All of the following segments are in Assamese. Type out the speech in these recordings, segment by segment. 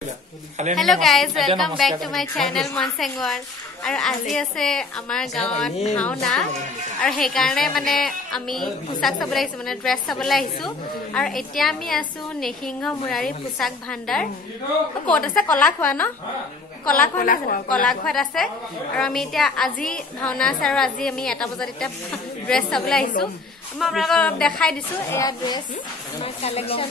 Hello guys, welcome back to my channel Monsengwar. আৰু আজি আছে আমাৰ গাঁৱত ভাওনা আৰু সেই কাৰণে মানে আমি পোছাক চাবলৈ আহিছো মানে ড্ৰেছ চাবলৈ আহিছো আৰু এতিয়া আমি আছো নেহিংহ মুৰাৰী পোছাক ভাণ্ডাৰ ক'ত আছে কলাখোৱা ন কলাখোৱাত আছে আৰু আমি এতিয়া আজি ভাওনা আছে আৰু আজি আমি 1টা বজাত এতিয়া ড্ৰেছ চাবলৈ আহিছো মই আপোনালোকক দেখাই দিছো এয়া ড্ৰেছ আমাৰ কালেকচন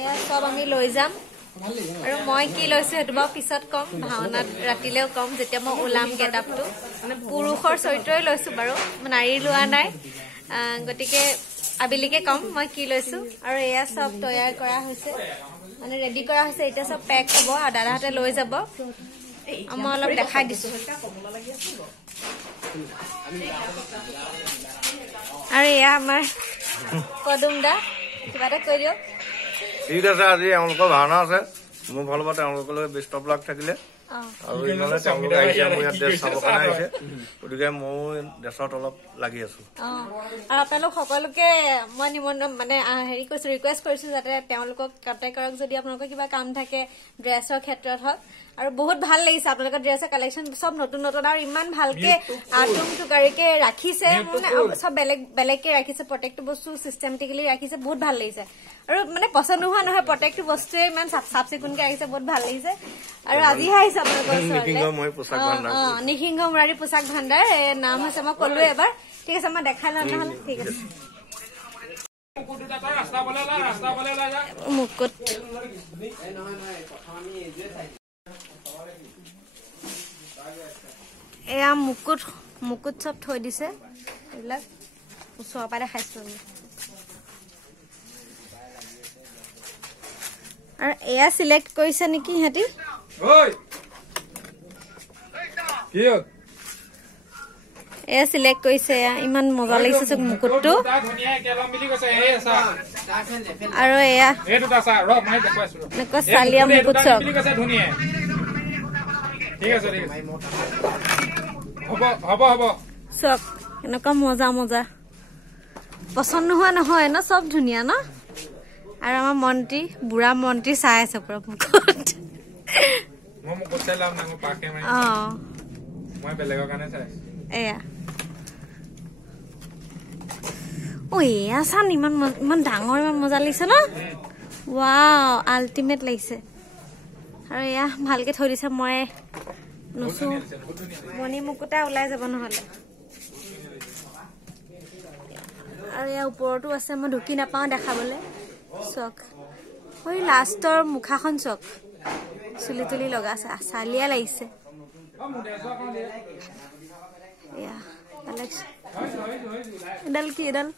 এয়া সব আমি লৈ যাম আৰু মই কি লৈছো হেতু বা পিছত কম ভাওনাত ৰাতিলেও কম যেতিয়া মই ওলাম গেটআপটো মানে পুৰুষৰ চৰিত্ৰই লৈছো বাৰু নাৰী লোৱা নাই গটিকে আবিলিকে কম মই কি লৈছো আৰু এয়া সব তৈয়াৰ কৰা হৈছে মানে ৰেডি কৰা হৈছে এটা সব পেক হ'ব আৰু দাদাহতে লৈ যাব মই অলপ দেখাই দিছো আৰু এয়া আমাৰ পদুমদা কিবা এটা কৈ দিও ঠিক আছে আজি আমালোকৰ ভাওনা আছে মোৰ ভাল পাতে আমালোকলৈ বেষ্ট অফ লাক থাকিলে আৰু ইমানে তেওঁলোক আহিছে মই ইয়াত ড্ৰেছ চাব কাৰণে আহিছে গতিকে মই ড্ৰেছত অলপ লাগি আছো আৰু আপোনালোক সকলোকে মই নিমন্ত্ৰণ মানে হেৰি কৈছো ৰিকুৱেষ্ট কৰিছো যাতে তেওঁলোকক কণ্টেক্ট কৰক যদি আপোনালোকৰ কিবা কাম থাকে ড্ৰেছৰ ক্ষেত্ৰত হওক আৰু বহুত ভাল লাগিছে আপোনালোকৰ ড্ৰেছৰ কালেকচন সব নতুন নতুন আৰু ইমান ভালকে আটুম টুকাৰিকে ৰাখিছে মানে সব বেলেগকে ৰাখিছে প্ৰত্যেকটো বস্তু সিস্টেমেটিক্যালি ৰাখিছে বহুত ভাল লাগিছে আৰু মানে পছন্দ হোৱা নহয় প্ৰত্যেকটো বস্তুৱে ইমান চাফ চিকুণকে ৰাখিছে বহুত ভাল লাগিছে আৰু আজি আহিছে আপোনালোকৰ নিহিংহ মুৰাৰী পোছাক ভাণ্ডাৰ নাম হৈছে মই ক'লো এবাৰ ঠিক আছে মই দেখাই লওঁ নহ'লে ঠিক আছে মুকুট এয়া মুকুট সব থৈ দিছে এইবিলাক ওচৰৰ পৰা দেখাইছো আৰু এয়া সিলেক্ট কৰিছে নেকি হেতি এয়া সিলেক্ট কৰিছে ইমান মজা লাগিছে চব মুকুটটো আৰু এয়া চালিয়া মুকুট চব চব এনেকুৱা মজা মজা পচন্দ নোহোৱা নহয় ন সব ধুনীয়া ন আৰু আমাৰ মন্ত্ৰী বুঢ়া মন্ত্ৰী চাই আছে পুৰা মুকুট এয়া এয়া চান ইমান ডাঙৰ ইমান মজা লাগিছে ন ৱাও আল্টিমেট লাগিছে আৰু এয়া ভালকে থৈ দিছে মই নচু মণি মুকুটা ওলাই যাব নহলে আৰু এয়া ওপৰতো আছে মই ঢুকি নাপাওঁ দেখাবলৈ চক ঐ লাষ্টৰ মুখাখন চক চুলি তুলি লগা আছে চালিয়া লাগিছে এডাল কি এডাল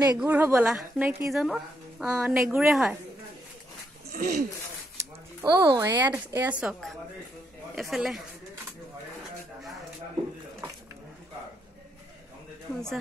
নেগুৰ হবলা নে কি জানো নেগুৰে হয় এয়া চক এফালে মজা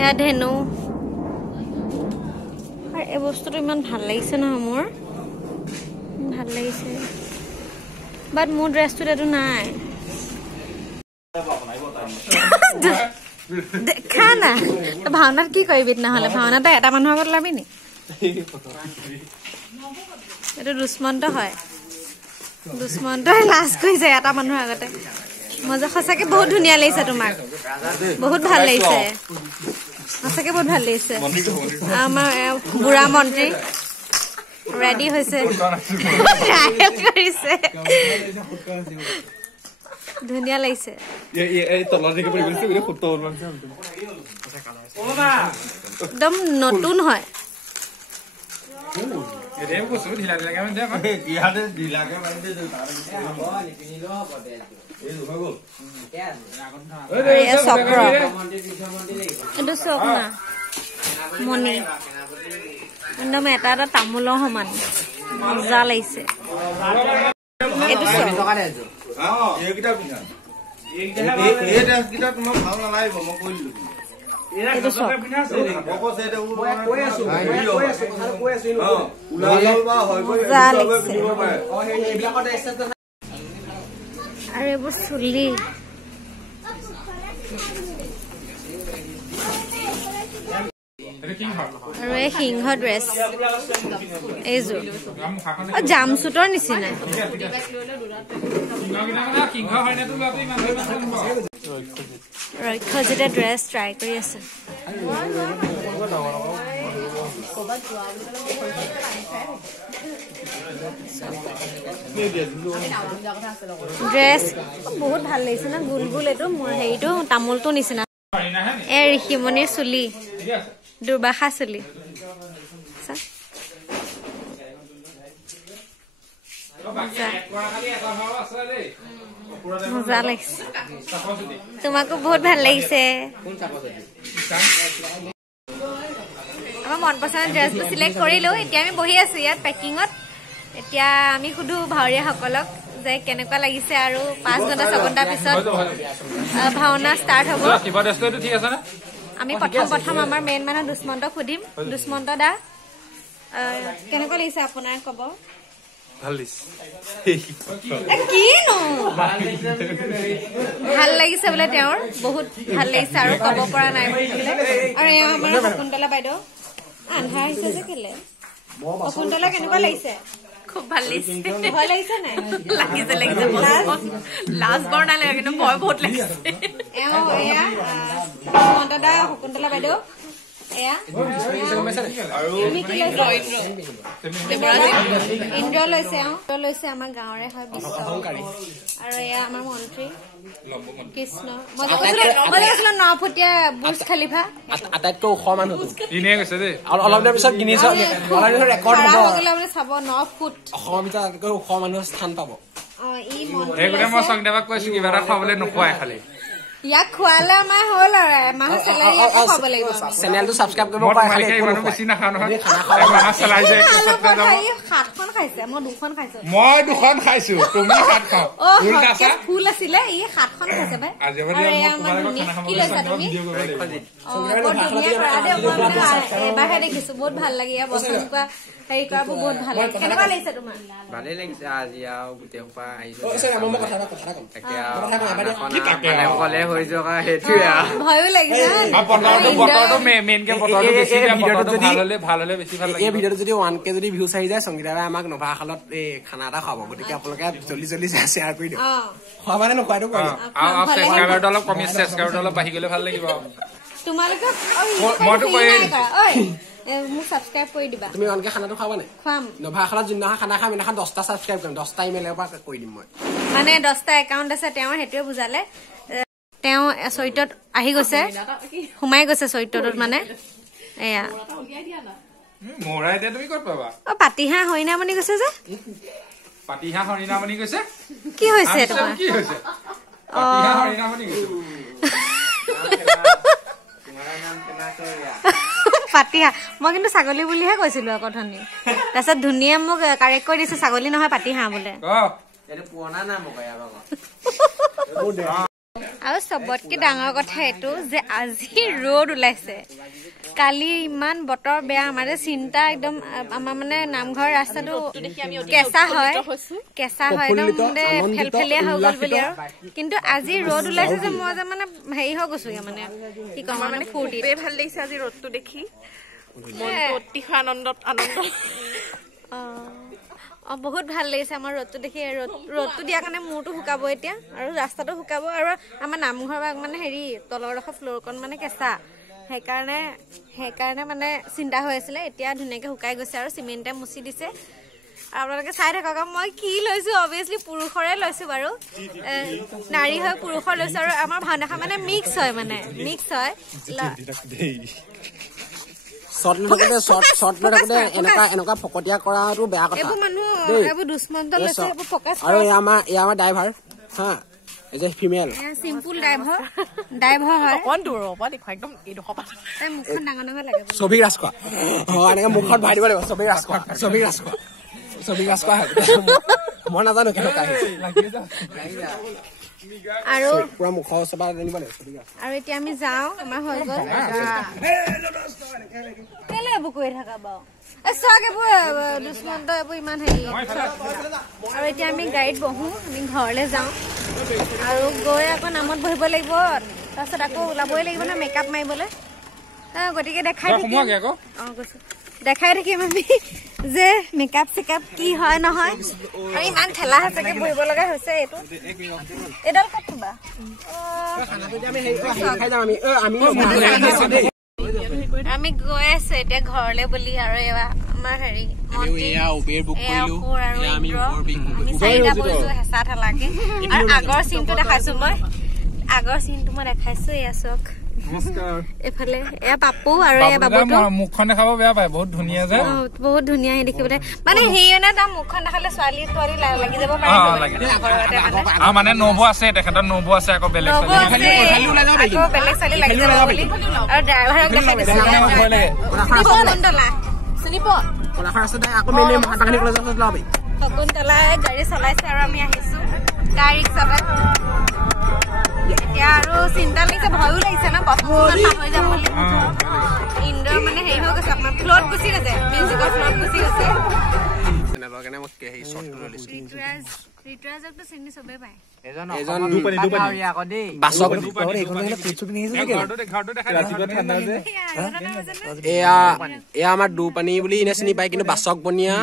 এয়া ধেনু আৰু এই বস্তুটো ইমান ভাল লাগিছে নহয় মোৰ ভাল লাগিছে বাট মোৰ ড্ৰেছটো এইটো নাই দেখা না ভাওনাত কি কৰিবি নহলে ভাওনাত এটা মানুহৰ আগত ওলাবি নি এইটো দুষ্মন্ত হয় দুষ্মন্তই লাজ কৰিছে এটা মানুহৰ আগতে মজা সঁচাকে বহুত ধুনীয়া লাগিছে তোমাক বহুত ভাল লাগিছে সঁচাকে বহুত ভাল লাগিছে আমাৰ বুঢ়া মন্ত্ৰী ৰেডি হৈছে ধুনীয়া লাগিছে একদম নতুন হয় চক্ৰ এইটো চক না মণি একদম এটা তামোলৰ সমান মজা লাগিছে এইটো চক এইটো চক আৰু এইবোৰ চুলি আৰু এই সিংহ ড্ৰেছ এইযোৰ জামচুটৰ নিচিনা ৰক্ষজিতে ড্ৰেছ ট্ৰাই কৰি আছে ড্ৰেছ বহুত ভাল লাগিছে না গুল গুল এইটো হেৰিটো তামোলটো নিচিনা এই ঋষিমণিৰ চুলি দুৰ্বাসা চুলি মজা লাগিছে তোমাকো বহুত ভাল লাগিছে আমাৰ মন পচন্দৰ ড্ৰেছটো চিলেক্ট কৰিলো এতিয়া আমি বহি আছো ইয়াত পেকিঙত এতিয়া আমি সুধো ভাৱৰীয়াসকলক যে কেনেকুৱা লাগিছে আৰু 5 ঘণ্টা 6 ঘণ্টাৰ পিছত ভাওনা ষ্টাৰ্ট হ'ব আমি প্ৰথম আমাৰ মেইন মানুহ দুষ্মন্তক সুধিম দুষ্মন্ত দা কেনেকুৱা লাগিছে আপোনাৰ ক'ব ভাল লাগিছে বোলে তেওঁৰ বহুত ভাল লাগিছে আৰু ক'ব পৰা নাই আৰু এয়া আমাৰ শকুন্তলা বাইদেউ আন্ধাৰ আহিছে যে কেলে শকুন্তলা কেনেকুৱা লাগিছে খুব ভাল লাগিছে ভয় লাগিছে নাই লাগিছে লাষ্ট বাৰ নালাগে কিন্তু ভয় বহুত লাগিছে এয়া শকুন্তলা বাইদেউ ইন্দ্ৰ লৈছে আমাৰ গাঁৱৰে হয় বিশ্ব আৰু এয়া আমাৰ মন্ত্ৰী কৃষ্ণ মই কৈছিলো 9 ফুটীয়া বুৰ্জ খালিফা আটাইতকৈ ওখ মানুহ অলপ দেৰি পিছত গিনিছ ৰেকৰ্ড হ'ব চাব 9 ফুট অসমৰ ভিতৰত আটাইতকৈ ওখ মানুহৰ স্থান পাব মই সংদেৱক কৈছো কিবা এটা খাবলৈ নোখোৱাই খালি ইয়াক খোৱালে আমাৰ হ'ল আৰু এমাহ চেলাৰী ইয়াকে খুৱাব লাগিব চেনেলটো ছাবস্ক্ৰাইব কৰিব পাৰে খালি মানুহ বেছি নাখাওঁ নহয় সাতখন খাইছে মই 2খন খাইছো মই 2খন খাইছো তুমি 7 খাও ফুল আছিলে ই 7খন খাইছে ভাই আৰু এয়া আমাৰ কি লৈছা তুমি এবাৰহে দেখিছো বহুত ভাল লাগে ইয়াৰ বচন কোৱা হেৰি কৰা বহুত ভাল লাগে কেনেকুৱা লাগিছে তোমাৰ ভালেই লাগিছে আজি আৰু গোটেই সোপা আহিছে অকলে হৈ যোৱা সেইটোৱে ভয়ো লাগিছে এই ভিডিঅ'টো যদি 1K যদি ভিউজ আহি যায় সংগীতা বাই আমাক নভাশালত এই খানা এটা খুৱাব গতিকে আপোনালোকে জল্দি শ্বেয়াৰ কৰি দিয়ক খোৱা মানে নোখোৱাটো অলপ কমি অলপ বাঢ়ি গলে ভাল লাগিব তোমালোকে মোক সাবস্ক্ৰাইব কৰি দিবা তুমি 1K খানাটো খাবা নাই খাম নভাশালত যোনদিনা খানা খাম এদিনাখন 10টা সাবস্ক্ৰাইব কৰিম 10টা ইমেইলৰ পৰা কৰি দিম মই মানে 10টা একাউণ্ট আছে তেওঁৰ সেইটোৱে বুজালে তেওঁ চৰিত্ৰত আহি গৈছে সোমাই গৈছে চৰিত্ৰটোত মানে এয়া মোৰাই দিয়া তুমি ক'ত পাবা পাতিহাঁহ হৰিণামণি কৈছে যে পাতিহাঁহ হৰিণামণি কৈছে কি হৈছে তোমাৰ কি হৈছে পাতিহাঁহ হৰিণামণি কৈছে পাতিহাঁহ মই কিন্তু ছাগলী বুলিহে কৈছিলো আকৌ ধনী তাৰপিছত ধুনীয়া মোক কাৰেক্ট কৰি দিছে ছাগলী নহয় পাতিহাঁহ বোলে আৰু চবতকে ডাঙৰ কথা এইটো যে আজি ৰ'দ ওলাইছে কালি ইমান বতৰ বেয়া আমাৰ চিন্তা একদম আমাৰ মানে নামঘৰ ৰাস্তাটো কেঁচা হয় একদম ফেলফেলীয়া হৈ গ'ল বুলি আৰু কিন্তু আজি ৰ'দ ওলাইছে যে মই যে মানে হেৰি হৈ গৈছোগে মানে কি কম মানে ফূৰ্তি ভাল লাগিছে আজি ৰ'দটো দেখি অতিশয় আনন্দ বহুত ভাল লাগিছে আমাৰ ৰ'দটো দেখি ৰ'দটো দিয়াৰ কাৰণে মূৰটো শুকাব এতিয়া আৰু ৰাস্তাটো শুকাব আৰু আমাৰ নামঘৰ মানে হেৰি তলৰডোখৰ ফ্ল'ৰকণ মানে কেঁচা সেইকাৰণে মানে চিন্তা হৈ আছিলে এতিয়া ধুনীয়াকে শুকাই গৈছে আৰু চিমেণ্টে মুচি দিছে আৰু আপোনালোকে চাই থাকক মই কি লৈছো অবভিয়াছলি পুৰুষৰে লৈছো বাৰু নাৰী হৈ পুৰুষৰ লৈছো আৰু আমাৰ ভাওনাখন মানে মিক্স হয় এনেকুৱা ফকতীয়া কৰাটো বেয়া কথা এইবোৰ দুষ্মন্ত লৈছে এইবোৰ ফকাছ আৰু আমাৰ ড্ৰাইভাৰ হা as a female simple driver হয় অকণ দূৰৰ পৰা দেখুৱা একদম এইডোখৰ পৰা মুখখন ডাঙৰ লাগে ছবি ৰাজখোৱা এনেকে মুখত ভৰাই দিব লাগিব ছবি ৰাজখোৱা মই নাজানো কেনেকুৱা আৰু পুৰা মুখৰ ওচৰ পৰা আনিব লাগিব আৰু এতিয়া আমি যাওঁ আমাৰ হৈ গ'ল কেলে এইবোৰ কৰি থাকা বাৰু চাওক এইবোৰ দুষ্মন্ত এইবোৰ ইমান হেৰি আৰু এতিয়া আমি গাড়ীত বহো আমি ঘৰলৈ যাওঁ আৰু গৈ আকৌ নামত বহিব লাগিব তাৰপিছত আকৌ ওলাবই লাগিব ন মেকআপ মাৰিবলৈ গতিকে দেখাই থাকিম গৈছো দেখাই থাকিম আমি যে মেকআপ চেকআপ কি হয় নহয় আৰু ইমান ঠেলা হেঁচাকে বহিব লগা হৈছে এইটো এডাল ক'ত থবা আমি গৈ আছো এতিয়া ঘৰলে বুলি আৰু এবাৰ আমাৰ হেৰি আমি 4টা বহিছো হেঁচা ঠেলাকে আৰু আগৰ চিনটো দেখাইছো মই দেখাইছো এয়া চক এফালে এয়া পাপু আৰু এয়া বাবুটো মুখখন দেখাব বেয়া পায় বহুত ধুনীয়া যে বহুত ধুনীয়া দেখিবলৈ মানে হেৰি তাৰ মুখখন দেখালে ছোৱালী লাগি যাব পাৰে মানে নবৌ আছে তেখেতৰ নবৌ আছে আকৌ বেলেগ ছোৱালী লাগি যাব বুলি আৰু ড্ৰাইভাৰক দেখাই দিছে শকুন্তলাই গাড়ী চলাইছে আৰু আমি আহিছো গাড়ী চলাই এতিয়া আৰু চিন্তা লাগিছে ভয়ো লাগিছে ন প্ৰথমখন পাহৰি যাম বুলি ইন্দৰ মানে হেৰি হৈ গৈছে আপোনাৰ ফ্ল'ট গুচি গৈছে মিউজিকৰ ফ্ল'ট গুচি গৈছে ঋতুৰাজকতো চিনি চবেই পায় এয়া আমাৰ দুপানী বুলি এনে চিনি পায় কিন্তু বাচক বনিয়া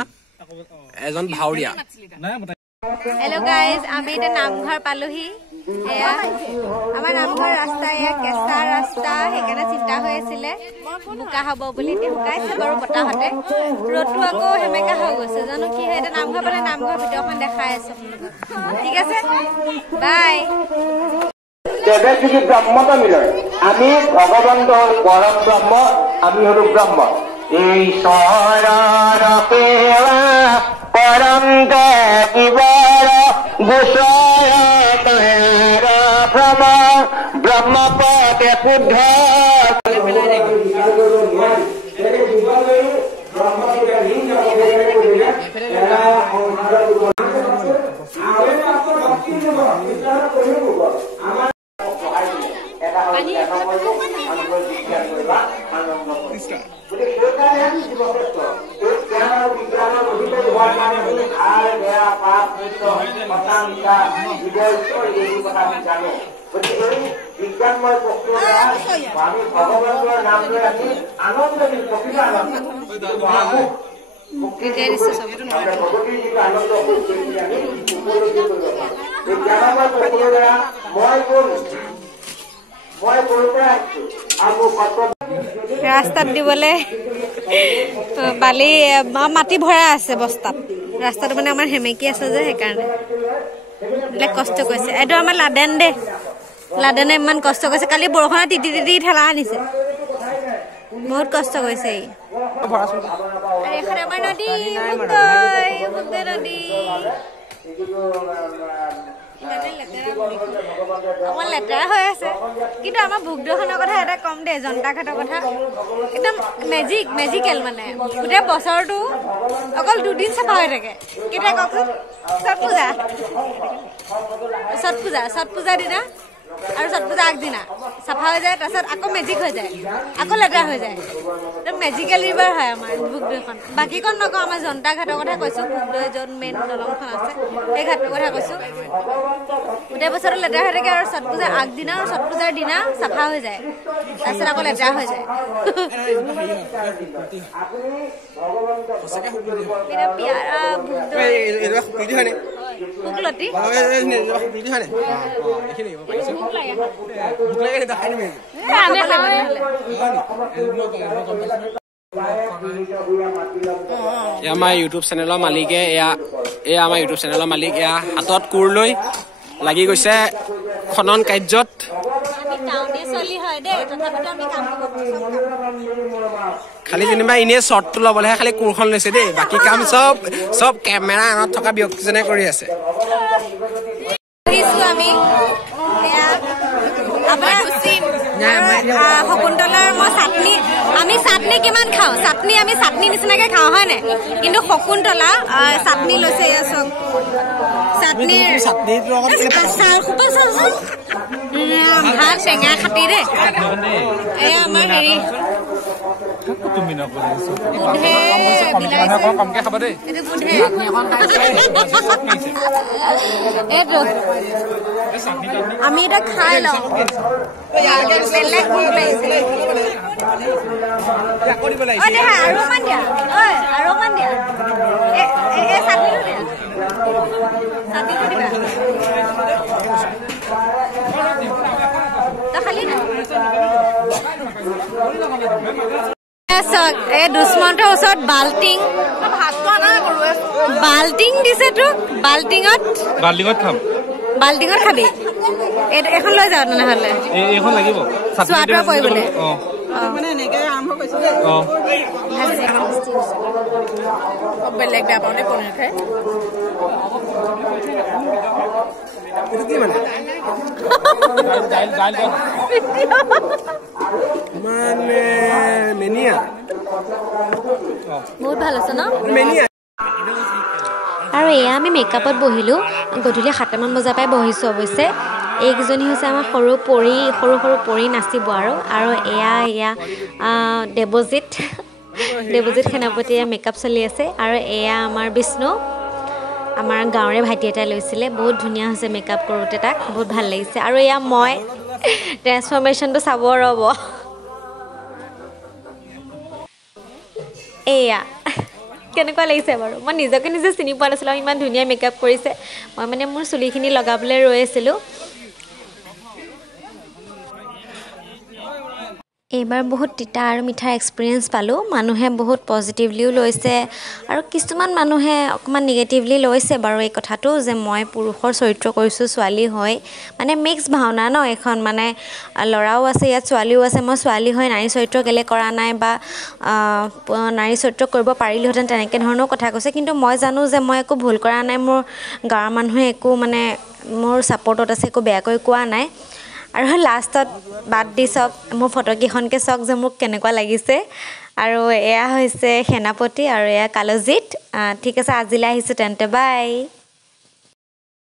এজন ভাওৰীয়া হেল্ল' গাইজ আমি এতিয়া নামঘৰ পালোহি এয়া আমাৰ নামঘৰ ৰাস্তা এয়া কেঁচা ৰাস্তা সেইকাৰণে চিন্তা হৈ আছিলে বোকা হ'ব বুলি এতিয়া শুকাইছে বাৰু বতাহতে ৰ'দটো আকৌ সেমেকা হৈ গৈছে জানো কি হয় এতিয়া নামঘৰ পালে নামঘৰ ভিতৰখন দেখাই আছো ঠিক আছে বাই তেবে যদি ব্ৰহ্মতা মিলে আমি ভগৱন্ত হ'ল পৰম ব্ৰহ্ম আমি হলো ব্ৰহ্ম এই ঈশ্বৰকে পৰম দেৱৰ গোচৰ ব্ৰহ্মপদে শুদ্ধ বিজ্ঞানময় প্ৰক্ৰিয়া আমি ভগৱন্তৰ নাম লৈ আমি আনন্দ ভগৱতীৰ যিটো আনন্দ আমি উপলব্ধি কৰিব পাৰোঁ এই জ্ঞানময় প্ৰক্ৰিয়াৰ দ্বাৰা মই সৰুৰ পৰা আহিছো আৰু ৰাস্তাত দিবলৈ বালি মাটি ভৰাই আছে বস্তাত ৰাস্তাটো মানে আমাৰ সেমেকি আছে যে সেইকাৰণে এইবিলাক কষ্ট কৰিছে এইটো আমাৰ লাডেনে ইমান কষ্ট কৰিছে কালি বৰষুণত তিতি তিতি ঠেলা আনিছে বহুত কষ্ট কৰিছে এইখন আমাৰ নদী নদী অকমান লেতেৰা হৈ আছে কিন্তু আমাৰ ভোগদখনৰ কথা এটা কম দে জনতা ঘাটৰ কথা একদম মেজিকেল মানে গোটেই বছৰটো অকল 2 দিন চাফা হৈ থাকে কেতিয়া কওকচোন ছট পূজাৰ দিনা আৰু ছট পূজা আগদিনা চাফা হৈ যায় তাৰপিছত আকৌ মেজিক হৈ যায় আকৌ লেতেৰা হৈ যায় মেজিকেল ৰিভাৰ হয় আমাৰ ভোগদৈখন বাকীখন নকওঁ আমাৰ জনতা ঘাটৰ কথা কৈছো ভোগদৈ য'ত মেইন দলংখন আছে সেই ঘাটৰ কথা কৈছো গোটেই বছৰটো লেতেৰা হৈ থাকে আৰু ছট পূজাৰ আগদিনা আৰু ছট পূজাৰ দিনা চাফা হৈ যায় তাৰপিছত আকৌ লেতেৰা হৈ যায় পিয়াৰা ভোগদৈ শুকলতি আমাৰ ইউটিউব চেনেলৰ মালিকে এয়া আমাৰ ইউটিউব চেনেলৰ মালিক এয়া হাতত কোৰ লৈ লাগি গৈছে খনন কাৰ্যত খালি যেনিবা এনেই শ্বৰ্টটো ল'বলৈহে খালি কোৰখন লৈছে দেই বাকী কাম চব কেমেৰা আনত থকা ব্যক্তিজনে কৰি আছে শকুন্তলাৰ মই আমি চাটনি কিমান খাওঁ আমি চাটনি নিচিনাকে খাওঁ হয় নাই কিন্তু শকুন্তলা চাটনি লৈছে চাটনিটো লগত আচাৰ খুব চাচোন ভাত টেঙা খাটি দে এয়া আমাৰ হেৰি তুমি নকৰিছো কমকে খাবা দেই এইটো আমি এটা খাই লওঁ বেলেগ ভোক লাগিছে আৰু অকমান দিয়া আৰু অকমান দিয়া এই চাটনিটো দিয়া চাটনিটো দিবা তই খালি নাই এই দুশ্মন্তৰ ওচৰত বাল্টিং দিছে তো বাল্টিঙত খাম বাল্টিঙত খাবি এখন লৈ যাওঁ তেনেহলে এইখন লাগিব চোৱাটো কৰিবলৈ বেলেগ বেয়া পাওঁ দেই পনীৰ খাই বহুত ভাল আছে ন আৰু এয়া আমি মেকআপত বহিলোঁ গধূলি 7টামান বজাৰ পৰাই বহিছোঁ অৱশ্যে এইকেইজনী হৈছে আমাৰ সৰু পৰি নাচিব আৰু এয়া দেৱজিত সেনাপতিয়ে মেকআপ চলি আছে আৰু এয়া আমাৰ বিষ্ণু আমাৰ গাঁৱৰে ভাইটি এটাই লৈছিলে বহুত ধুনীয়া হৈছে মেকআপ কৰোঁতে তাক বহুত ভাল লাগিছে আৰু এয়া মই ট্ৰেন্সফৰ্মেশ্যনটো চাব ৰ'ব এয়া কেনেকুৱা লাগিছে বাৰু মই নিজকে নিজে চিনি পোৱা নাছিলোঁ ইমান ধুনীয়া মেকআপ কৰিছে মই মানে মোৰ চুলিখিনি লগাবলৈ ৰৈ আছিলোঁ এইবাৰ বহুত তিতা আৰু মিঠা এক্সপিৰিয়েঞ্চ পালোঁ মানুহে বহুত পজিটিভলিও লৈছে আৰু কিছুমান মানুহে অকণমান নিগেটিভলি লৈছে বাৰু এই কথাটো যে মই পুৰুষৰ চৰিত্ৰ কৰিছোঁ ছোৱালী হৈ মানে মিক্স ভাওনা ন এখন মানে ল'ৰাও আছে ইয়াত ছোৱালীও আছে মই ছোৱালী হৈ নাৰী চৰিত্ৰ কেলে কৰা নাই বা নাৰী চৰিত্ৰ কৰিব পাৰিলোহেঁতেন তেনেকৈ ধৰণৰ কথা কৈছে কিন্তু মই জানো যে মই একো ভুল কৰা নাই মোৰ গাঁৱৰ মানুহে একো মানে মোৰ ছাপৰ্টত আছে একো বেয়াকৈ কোৱা নাই আৰু লাষ্টত বাদ দি চাওক মোৰ ফটোকেইখনকে চাওক যে মোক কেনেকুৱা লাগিছে আৰু এয়া হৈছে সেনাপতি আৰু এয়া কালজিত ঠিক আছে আজিলৈ আহিছোঁ তেন্তে বাই